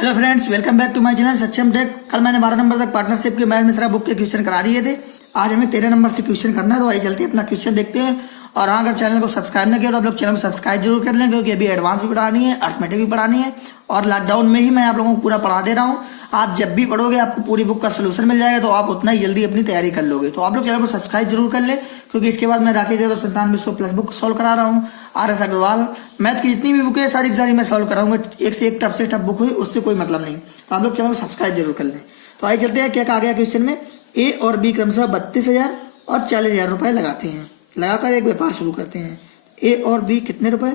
Hello friends, welcome back to my channel Saksham Tech. कल मैंने 12 number तक पार्टनरशिप के मैथ मिश्रा बुक के क्वेश्चन करा दिए थे। आज हमें 13 नंबर से क्वेश्चन करना है, तो आइए चलते हैं अपना क्वेश्चन देखते हैं। और हाँ, अगर चैनल को सब्सक्राइब नहीं किया तो आप लोग चैनल को सब्सक्राइब जरूर कर लें, क्योंकि अभी एडवांस भी पढ़ानी है, अर्थमेटिक भी पढ़ानी है और लॉकडाउन में ही मैं आप लोगों को पूरा पढ़ा दे रहा हूँ। आप जब भी पढ़ोगे आपको पूरी बुक का सोल्यूशन मिल जाएगा, तो आप उतना ही जल्दी अपनी तैयारी कर लोगे। तो आप लोग चैनल को सब्सक्राइब जरूर कर ले, क्योंकि इसके बाद मैं राकेश 97 प्लस बुक सॉल्व करा रहा हूँ। RS अग्रवाल मैथ की जितनी भी बुक है सारी मैं सॉल्व कराऊंगा। एक से एक टफ से टफ बुक हुई, उससे कोई मतलब नहीं। तो आप लोग चैनल को सब्सक्राइब जरूर कर लें। तो आइए चलते हैं, क्या कहा गया क्वेश्चन में। ए और बी क्रमशः 32,000 और 40,000 रुपए लगाते हैं। लगाकर एक व्यापार शुरू करते हैं। ए और बी कितने रुपए?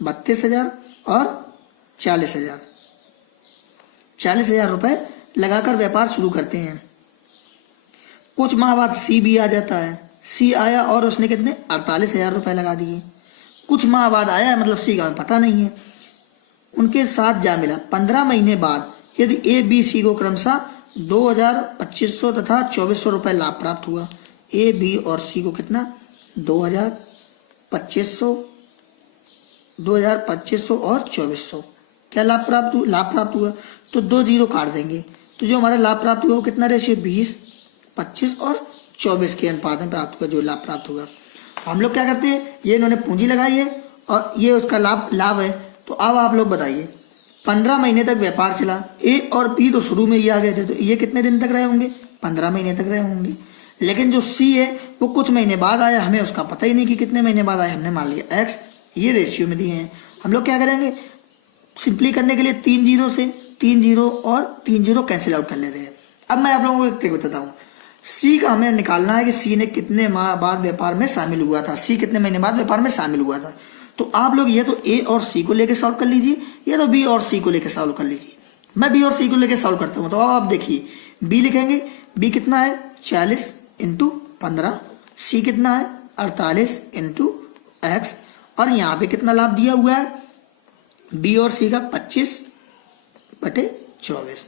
32,000 और 40,000। 40,000 रुपए लगाकर व्यापार शुरू करते हैं। कुछ माह बाद सी भी आ जाता है। सी आया और उसने कितने? 48,000 रुपए लगा दिए। कुछ माह बाद आया, मतलब सी का हमें पता नहीं है। उनके साथ जा मिला। 15 महीने बाद यदि ए बी सी को क्रमशः 2,000, 2,500 तथा 2,400 रुपए लाभ प्राप्त हुआ। ए बी और सी को कितना? 2,000, 2,500, 2,000, 2,500 और 2,400 क्या लाभ प्राप्त हुआ। तो 2 जीरो काट देंगे, तो जो हमारा लाभ प्राप्त हुआ वो कितना? रेशियो 20, 25 और 24 के अनुपात में प्राप्त हुआ जो लाभ प्राप्त हुआ। हम लोग क्या करते हैं, ये इन्होंने पूंजी लगाई है और ये उसका लाभ है। तो अब आप लोग बताइए, 15 महीने तक व्यापार चला। ए और बी तो शुरू में ही आ गए थे, तो ये कितने दिन तक रहे होंगे? 15 महीने तक रहे होंगे। लेकिन जो सी है वो कुछ महीने बाद आया, हमें उसका पता ही नहीं कि कितने महीने बाद आया। हमने मान लिया एक्स, ये रेशियो में दिए हैं। हम लोग क्या करेंगे, सिंपली करने के लिए 3 जीरो से 3 जीरो और 3 जीरो कैंसिल आउट कर लेते हैं। अब मैं आप लोगों को एक ट्रिक बताता हूँ। सी का हमें निकालना है कि सी ने कितने माह बाद व्यापार में शामिल हुआ था। सी कितने महीने बाद व्यापार में शामिल हुआ था। तो आप लोग या तो ए और सी को लेकर सॉल्व कर लीजिए, या तो बी और सी को लेकर सॉल्व कर लीजिए। मैं बी और सी को लेकर सॉल्व करता हूँ। तो अब आप देखिए, बी लिखेंगे। बी कितना है? 40 इंटू 15। सी कितना है? 48 इंटू एक्स। और यहाँ पे कितना लाभ दिया हुआ है? बी और सी का 25/24।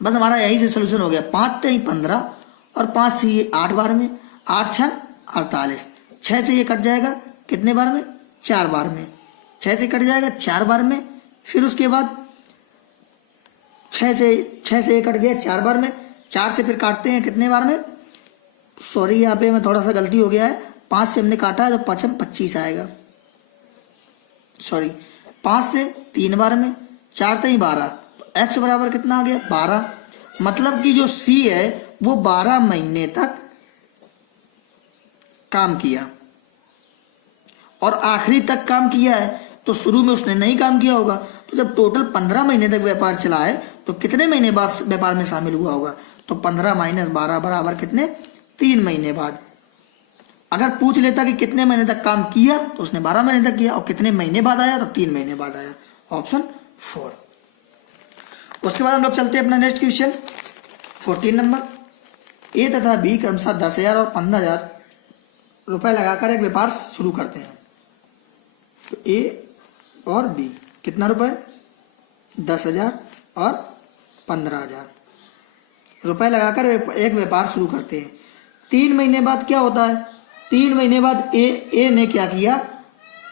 बस हमारा यही से सोल्यूशन हो गया। 5 3 15 और 5 से ये 8 बार में, 8 6 48। 6 से ये कट जाएगा कितने बार में? 4 बार में। 6 से कट जाएगा 4 बार में। फिर उसके बाद 6 से ये कट गया 4 बार में। 4 से फिर काटते हैं कितने बार में? सॉरी, यहाँ पे मैं थोड़ा सा गलती हो गया है। 5 से हमने काटा है तो 5 25 आएगा। सॉरी, 5 से 3 बार में, 4 3 12। तो एक्स बराबर कितना आ गया? 12। मतलब कि जो सी है वो 12 महीने तक काम किया और आखिरी तक काम किया है। तो शुरू में उसने नहीं काम किया होगा। तो जब टोटल 15 महीने तक व्यापार चला है, तो कितने महीने बाद व्यापार में शामिल हुआ होगा? तो 15 - 12 बराबर कितने? 3 महीने बाद। अगर पूछ लेता कि कितने महीने तक काम किया, तो उसने 12 महीने तक किया। और कितने महीने बाद आया? तो 3 महीने बाद आया। ऑप्शन 4। उसके बाद हम लोग चलते हैं अपना नेक्स्ट क्वेश्चन 14 नंबर। ए तथा बी क्रमशः 10,000 और 15,000 रुपए लगाकर एक व्यापार शुरू करते हैं। तो ए और बी कितना रुपए? 10,000 और 15,000 रुपए लगाकर एक व्यापार शुरू करते हैं। 3 महीने बाद क्या होता है? 3 महीने बाद ए ने क्या किया?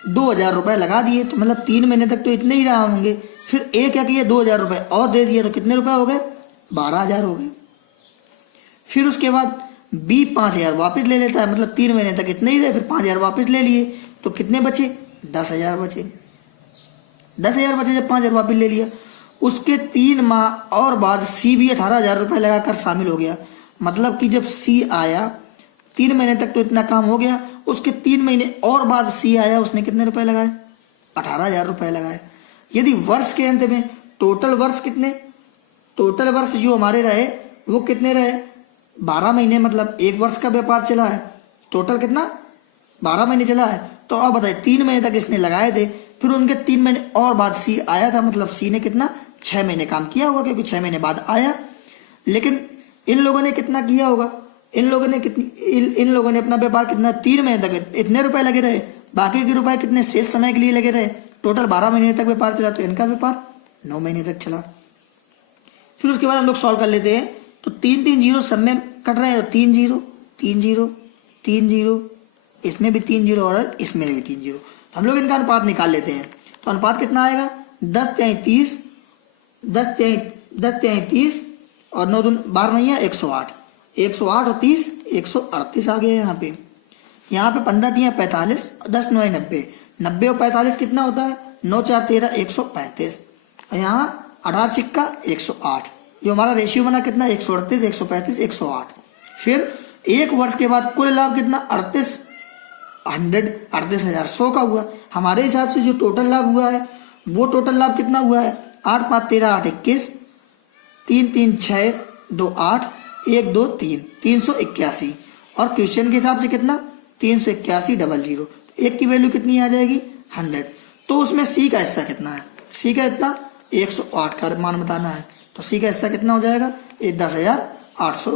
2,000 रुपए लगा दिए। तो मतलब 3 महीने तक तो इतने ही रहा होंगे। फिर ए क्या किया? 2,000 रुपए और दे दिए। तो कितने रुपए हो गए? 12,000 हो गए। फिर उसके बाद बी 5,000 वापस ले लेता है। मतलब 3 महीने तक इतने ही रहे, फिर 5,000 वापस ले लिए। तो कितने बचे? 10,000 बचे। 10,000 बचे जब 5,000 वापस ले लिया। उसके 3 माह और बाद सी भी 18,000 रुपए लगाकर शामिल हो गया। मतलब कि जब सी आया 3 महीने तक तो इतना काम हो गया। उसके 3 महीने और बाद सी आया, उसने कितने रुपए लगाए? 18,000 रुपए लगाए। यदि वर्ष के अंत में टोटल वर्ष कितने? टोटल वर्ष जो हमारे रहे वो कितने रहे? 12 महीने। मतलब 1 वर्ष का व्यापार चला है। टोटल कितना? 12 महीने चला है। तो अब बताइए, 3 महीने तक इसने लगाए थे, फिर उनके 3 महीने और बाद सी आया था। मतलब सी ने कितना? 6 महीने काम किया होगा, क्योंकि 6 महीने बाद आया। लेकिन इन लोगों ने कितना किया होगा? इन लोगों ने अपना व्यापार कितना? 3 महीने तक इतने रुपए लगे रहे। बाकी के रुपए कितने शेष समय के लिए लगे रहे? टोटल 12 महीने तक व्यापार चला। तो इनका व्यापार 9 महीने तक चला। फिर उसके बाद हम लोग सॉल्व कर लेते हैं। तो 3 3 जीरो सब में कट रहे हैं। तो 3 जीरो 3 जीरो 3 जीरो, इसमें भी 3 जीरो और इसमें भी 3 जीरो। तो हम लोग इनका अनुपात निकाल लेते हैं। तो अनुपात कितना आएगा? 10 3 30 10 तिहाई 30 और 9 दूनी 12 नहीं है 108, 108 और 30 138 आ गया यहाँ पे 15 तिहाई 45, 10 9 90, 90 और 45 कितना होता है 9 4 13 135, और यहाँ 18 चिक्का 108, जो हमारा रेशियो बना कितना 138 135 108। फिर एक वर्ष के बाद कुल लाभ कितना 38,100 का हुआ। हमारे हिसाब से जो टोटल लाभ हुआ है वो टोटल लाभ कितना हुआ है 8 5 13 8 21, 3 3 6 2 8 1 2 3 381, और क्वेश्चन के हिसाब से कितना 381 00, एक की वैल्यू कितनी आ जाएगी 100। तो उसमें सी का हिस्सा कितना है, सी का इतना 108 का मान बताना है, तो सी का हिस्सा कितना हो जाएगा 10,800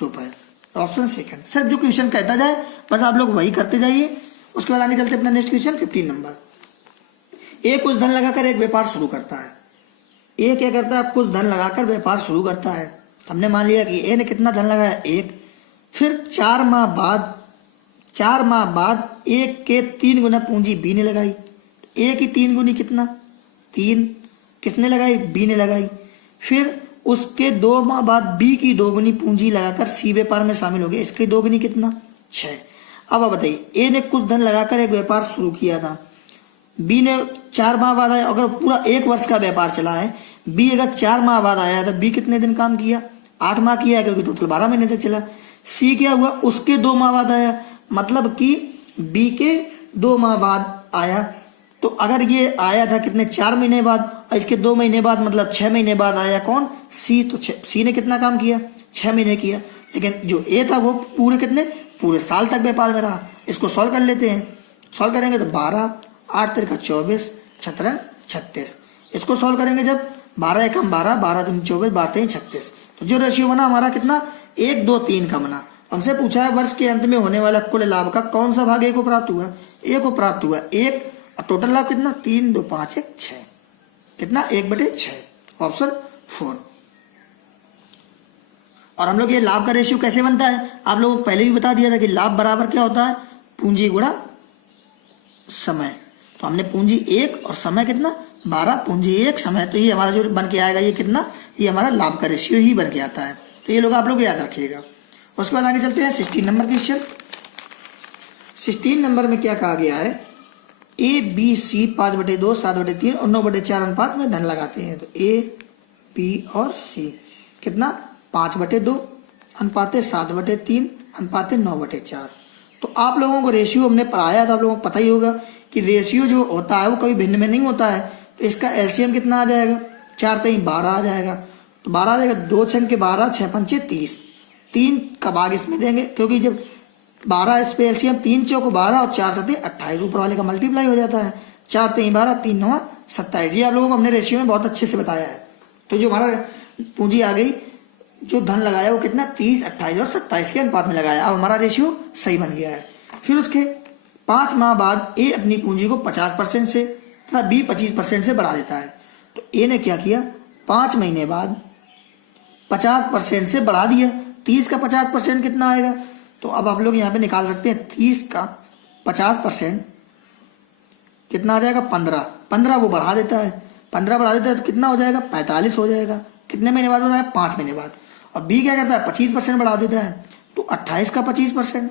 रुपए। Option second. सिर्फ जो क्वेश्चन कहता जाए बस आप लोग वही करते जाइए। उसके बाद आगे चलते अपना नेक्स्ट क्वेश्चन 15 नंबर। ए कुछ धन लगाकर एक व्यापार शुरू करता है। ए क्या करता है कुछ धन लगाकर व्यापार शुरू करता है। हमने मान लिया कि ए ने कितना धन लगाया 1, फिर 4 माह बाद 1 के 3 गुना पूंजी बी ने लगाई। ए की 3 गुनी कितना 3 किसने लगाई बी ने लगाई। फिर उसके 2 माह बाद बी की 2 गुनी पूंजी लगाकर सी व्यापार में शामिल हो गया। इसकी 2 गुनी कितना 6। अब आप बताइए ए ने कुछ धन लगाकर एक व्यापार शुरू किया था, बी ने 4 माह बाद आया। अगर पूरा 1 वर्ष का व्यापार चला है, बी अगर 4 माह बाद आया तो बी कितने दिन काम किया 8 माह किया है, क्योंकि टोटल 12 महीने तक चला। सी क्या हुआ उसके 2 माह बाद आया, मतलब कि बी के 2 माह बाद आया। तो अगर ये आया था कितने 4 महीने बाद और इसके 2 महीने बाद मतलब 6 महीने बाद आया कौन सी। तो सी ने कितना काम किया 6 महीने किया। लेकिन जो ए था वो पूरे साल तक व्यापार में रहा। इसको सॉल्व कर लेते हैं। सॉल्व करेंगे तो 12 8 3 24 17 36। इसको सॉल्व करेंगे जब 12 एकम 12 12 दूनी 24 12 3 36। तो जो रेशियो बना हमारा कितना 1 2 3 का बना। हमसे पूछा है वर्ष के अंत में होने वाला कुल लाभ का कौन सा भाग ए को प्राप्त हुआ। ए को प्राप्त हुआ 1, और टोटल लाभ कितना 3 2 5 1 6, कितना 1/6, ऑप्शन 4। और हम लोग ये लाभ का रेशियो कैसे बनता है आप लोगों को पहले भी बता दिया था कि लाभ बराबर क्या होता है पूंजी गुणा समय। तो हमने पूंजी 1 और समय कितना 12, पूंजी 1 समय, तो ये हमारा जो बन के आएगा ये कितना ये हमारा लाभ का रेशियो ही बन के आता है। तो ये लोग आप लोग याद रखिएगा। उसके बाद आगे चलते हैं 16 नंबर क्वेश्चन। 16 नंबर में क्या कहा गया है ए बी सी 5/2 7/3 और 9/4 अनुपात में धन लगाते हैं। तो ए बी और सी कितना 5/2 अनुपात 7/3 अनुपात 9/4। तो आप लोगों को रेशियो हमने पढ़ाया था, आप लोगों को पता ही होगा कि रेशियो जो होता है वो कभी भिन्न में नहीं होता है। तो इसका एलसीएम कितना आ जाएगा 4 3 12 आ जाएगा। तो 12 आ जाएगा 2 6 के 12 6 5 30, 3 का भाग इसमें देंगे क्योंकि जब 12 इस पे एलसीएम 3 चौक 12 और 4 7 28 ऊपर वाले का मल्टीप्लाई हो जाता है। 4 3 12 3 9 27। ये आप लोगों को हमने रेशियो में बहुत अच्छे से बताया है। तो जो हमारा पूंजी आ गई जो धन लगाया वो कितना 30 28 और 27 के अनुपात में लगाया। अब हमारा रेशियो सही बन गया है। फिर उसके 5 माह बाद ए अपनी पूंजी को 50% से तथा बी 25% से बढ़ा देता है। तो ए ने क्या किया 5 महीने बाद 50% से बढ़ा दिया। 30 का 50% कितना आएगा। तो अब आप लोग यहाँ पे निकाल सकते हैं 30 का 50% कितना आ जाएगा 15 वो बढ़ा देता है। 15 बढ़ा देता है तो कितना हो जाएगा 45 हो जाएगा। कितने महीने बाद होता है 5 महीने बाद। और बी क्या करता है 25% बढ़ा देता है। तो 28 का 25%,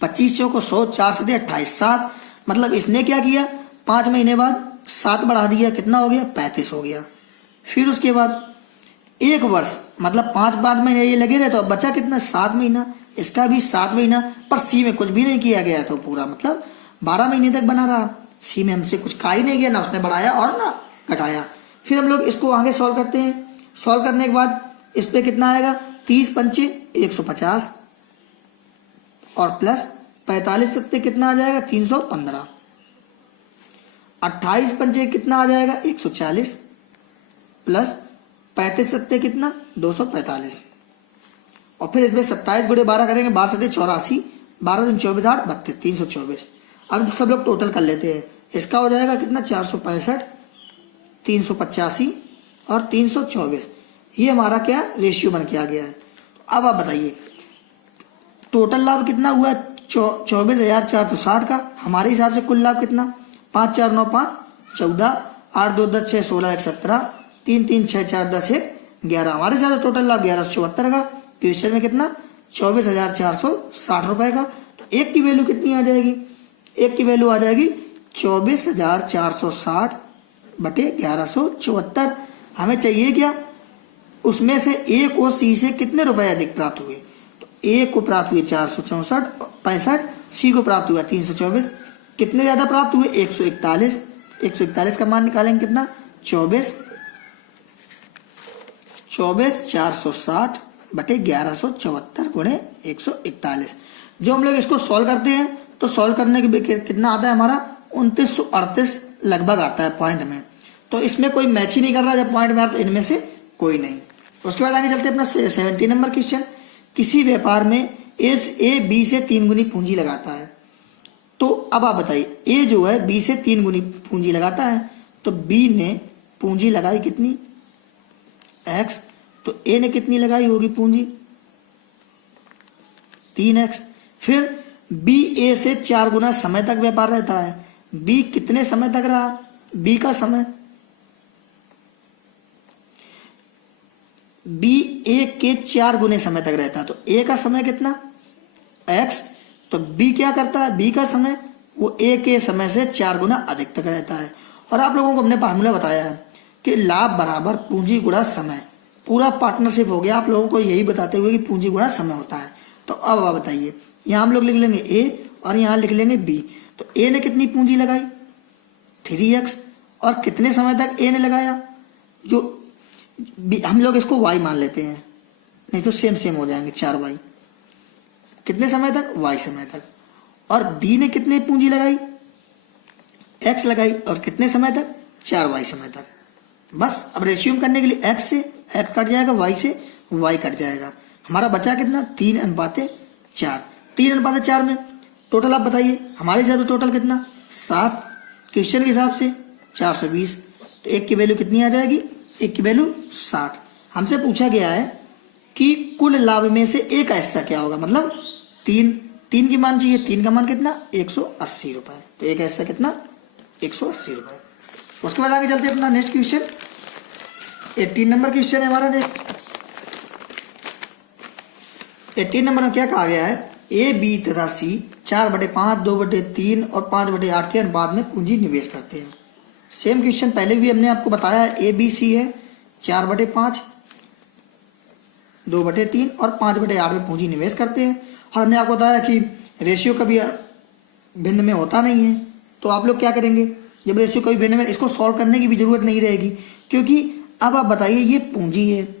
25 चौको 100 4 से 28 7, मतलब इसने क्या किया 5 महीने बाद 7 बढ़ा दिया, कितना हो गया 35 हो गया। फिर उसके बाद 1 वर्ष मतलब 5 महीने ये लगे रहे तो अब बचा कितना 7 महीना। इसका भी 7 महीना, पर सी में कुछ भी नहीं किया गया तो पूरा मतलब 12 महीने तक बना रहा। सी में हमसे कुछ कहा ही नहीं गया, ना उसने बढ़ाया और ना घटाया। फिर हम लोग इसको आगे सॉल्व करते हैं। सॉल्व करने के बाद इस पे कितना आएगा 30 पंचे 150 और प्लस 45 सत्ते कितना आ जाएगा 315, 28 पंचे कितना आ जाएगा 140 प्लस 35 सत्ते कितना 245, और फिर इसमें 27 गुणे 12 करेंगे 12 सत्ते 84, 12 दिन 24 8 32 324। अब सब लोग टोटल कर लेते हैं। इसका हो जाएगा कितना 465, 385 और 324। ये हमारा क्या रेशियो बन के आ गया है। अब आप बताइए टोटल लाभ कितना हुआ 24,460 का। हमारे हिसाब से कुल लाभ कितना 5 4 9 5 14, 8 2 10 6 16 1 17, 3 3 6 4 10 1 11। हमारे साथ टोटल लाभ 1174 का। क्वेश्चन में कितना 24,460 रुपए का। तो एक की वैल्यू कितनी आ जाएगी, एक की वैल्यू आ जाएगी 24,460 बटे 1174। हमें चाहिए क्या, उसमें से ए को सी से कितने रुपए अधिक प्राप्त हुए। तो ए को प्राप्त हुए 464 सी को प्राप्त हुआ 324। कितने ज्यादा प्राप्त हुए 141। 141 का मान निकालेंगे कितना 24,460 बटे 1174 गुणे 141। जो हम लोग इसको सॉल्व करते हैं तो सॉल्व करने के कितना आता है हमारा 2938 लगभग आता है पॉइंट में। तो इसमें कोई मैच ही नहीं कर रहा, जब पॉइंट में आता तो इनमें से कोई नहीं। उसके बाद आगे चलते हैं अपना 70 नंबर क्वेश्चन। किसी व्यापार में ए बी से 3 गुनी पूंजी लगाता है। तो अब आप बताइए, ए जो है बी से 3 गुनी पूंजी लगाता है, तो बी ने पूंजी लगाई कितनी x, तो ए ने कितनी लगाई होगी पूंजी 3x। फिर बी ए से 4 गुना समय तक व्यापार रहता है। बी कितने समय तक रहा, बी का समय, बी ए के 4 गुने समय तक रहता है। तो ए का समय कितना x, तो बी क्या करता है, बी का समय वो ए के समय से 4 गुना अधिक तक रहता है। और आप लोगों को हमने फार्मूला बताया है कि लाभ बराबर पूंजी गुणा समय। पूरा पार्टनरशिप हो गया आप लोगों को यही बताते हुए कि पूंजी गुणा समय होता है। तो अब आप बताइए, यहां हम लोग लिख लेंगे ए और यहां लिख लेंगे बी। तो ए ने कितनी पूंजी लगाई 3x, और कितने समय तक ए ने लगाया, जो हम लोग इसको y मान लेते हैं, नहीं तो सेम हो जाएंगे 4y। कितने समय तक, y समय तक। और b ने कितने पूंजी लगाई x लगाई, और कितने समय तक 4y समय तक। बस अब रेशियो करने के लिए x से x कट जाएगा, y से y कट जाएगा। हमारा बचा कितना 3:4। 3:4 में टोटल आप बताइए, हमारे हिसाब से टोटल कितना 7, क्वेश्चन के हिसाब से 420। तो एक की वैल्यू कितनी आ जाएगी, एक की वैल्यू 60। हमसे पूछा गया है कि कुल लाभ में से एक हिस्सा क्या होगा, मतलब 3 की मान चाहिए। 3 का मान कितना 180 रुपए। तो एक हिस्सा कितना 180 रुपए। उसके बाद आगे चलते हैं अपना नेक्स्ट क्वेश्चन। 18 नंबर क्वेश्चन है हमारा नेक्स्ट। 18 नंबर में क्या कहा गया है, ए बी तथा सी 4/5, 2/3 और 5/8 के अनुपात में पूंजी निवेश करते हैं। सेम क्वेश्चन पहले भी हमने आपको बताया है, ए बी सी है 4/5, 2/3 और 5/8 में पूंजी निवेश करते हैं। और हमने आपको बताया कि रेशियो कभी भिन्न में होता नहीं है। तो आप लोग क्या करेंगे, जब रेशियो कभी भिन्न में, इसको सॉल्व करने की भी जरूरत नहीं रहेगी, क्योंकि अब आप बताइए ये पूंजी है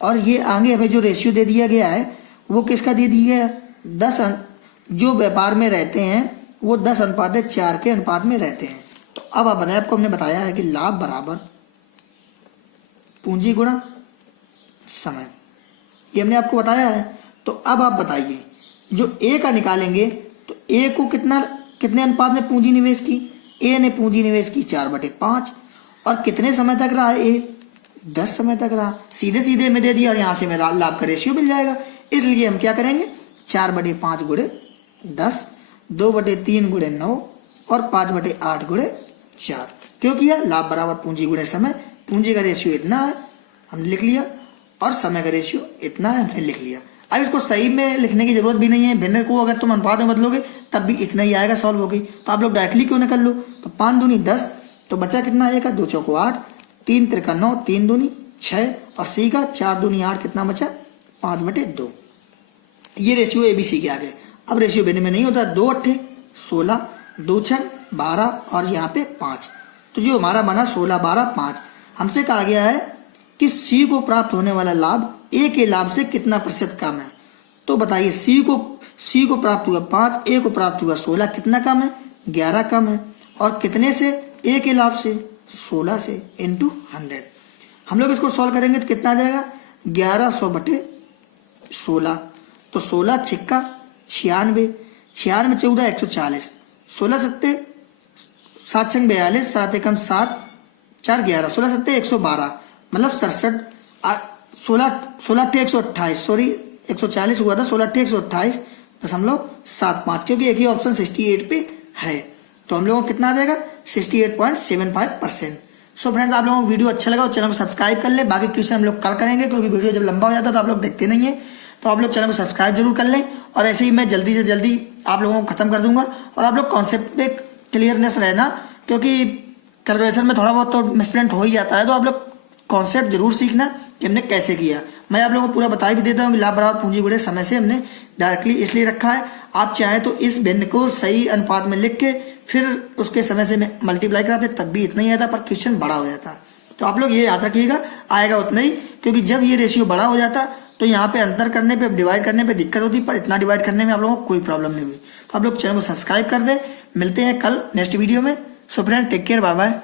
और ये आगे हमें जो रेशियो दे दिया गया है वो किसका दे दिया है 10। जो व्यापार में रहते हैं वो 10:4 के अनुपात में रहते हैं। तो अब आप बताइए, आपको हमने बताया है कि लाभ बराबर पूंजी गुणा समय, ये हमने आपको बताया है। तो अब आप बताइए, जो ए का निकालेंगे तो ए को कितने अनुपात में पूंजी निवेश की, ए ने पूंजी निवेश की 4/5, और कितने समय तक रहा ए 10 समय तक रहा। सीधे सीधे में दे दिया और यहां से मेरा लाभ का रेशियो मिल जाएगा। इसलिए हम क्या करेंगे 4/5 गुणे 10, 2/3 गुणे 9 और 5/8 गुणे 4। क्यों किया, लाभ बराबर पूंजी गुणे समय। पूंजी का रेशियो इतना है हमने लिख लिया, और समय का रेशियो इतना है हमने लिख लिया। अब इसको सही में लिखने की जरूरत भी नहीं है, भिन्न को अगर तुम अनुपात में बदलोगे तब भी इतना ही आएगा, सॉल्व होगी। तो आप लोग डायरेक्टली क्यों ना कर लो। तो 5 दूनी 10, तो बचा कितना ए का 2 चौको 8, 3 त्रिका 9, 3 दूनी 6 और सी का 4 दूनी 8, कितना बचा 5/2। ये रेशियो एबीसी के आ गए। अब रेशियो भिन्न में नहीं होता, 2 8 16, 2 6 12 और यहाँ पे 5। तो जो हमारा बना 16 12 5। हमसे कहा गया है कि सी को प्राप्त होने वाला लाभ ए के लाभ से कितना प्रतिशत कम है। तो बताइए, सी को प्राप्त हुआ 5, ए को प्राप्त हुआ 16, कितना कम है 11 कम है। और कितने से, ए के लाभ से 16 से इंटू 100। हम लोग इसको सॉल्व करेंगे तो कितना आ जाएगा 1100/16। तो 16 छिक्का 96, 96 14 140, 16 सत्ते 7 छंग 42, 7 एकम 7 4 11, 16 सत्ते 112, मतलब 67, 16 अट्ठे 128, सॉरी 140 हुआ था, 16 अट्ठे 128.75, क्योंकि एक ही ऑप्शन 68 पे है। तो हम लोगों को कितना आ जाएगा 68.75%। सो फ्रेंड्स, आप लोगों को वीडियो अच्छा लगा तो चैनल को सब्सक्राइब कर ले। बाकी क्वेश्चन हम लोग कल करेंगे, क्योंकि वीडियो जब लंबा हो जाता है तो आप लोग देखते नहीं है। तो आप लोग चैनल को सब्सक्राइब जरूर कर लें, और ऐसे ही मैं जल्दी से जल्दी आप लोगों को खत्म कर दूंगा। और आप लोग कॉन्सेप्ट पे क्लियरनेस रहना, क्योंकि कैलकुलेशन में थोड़ा बहुत तो मिसप्रिंट हो ही जाता है। तो आप लोग कॉन्सेप्ट जरूर सीखना कि हमने कैसे किया। मैं आप लोगों को पूरा बता भी देता हूँ कि लाभ बराबर पूंजी गुणे समय से हमने डायरेक्टली इसलिए रखा है। आप चाहे तो इस भिन्न को सही अनुपात में लिख के फिर उसके समय से मल्टीप्लाई कराते, तब भी इतना ही आता, पर क्वेश्चन बड़ा हो जाता। तो आप लोग ये याद रखिएगा, आएगा उतना ही, क्योंकि जब ये रेशियो बड़ा हो जाता तो यहाँ पे अंतर करने पे, डिवाइड करने पे दिक्कत होती, पर इतना डिवाइड करने में आप लोगों को कोई प्रॉब्लम नहीं हुई। तो आप लोग चैनल को सब्सक्राइब कर दे। मिलते हैं कल नेक्स्ट वीडियो में। So friend, take care, bye bye.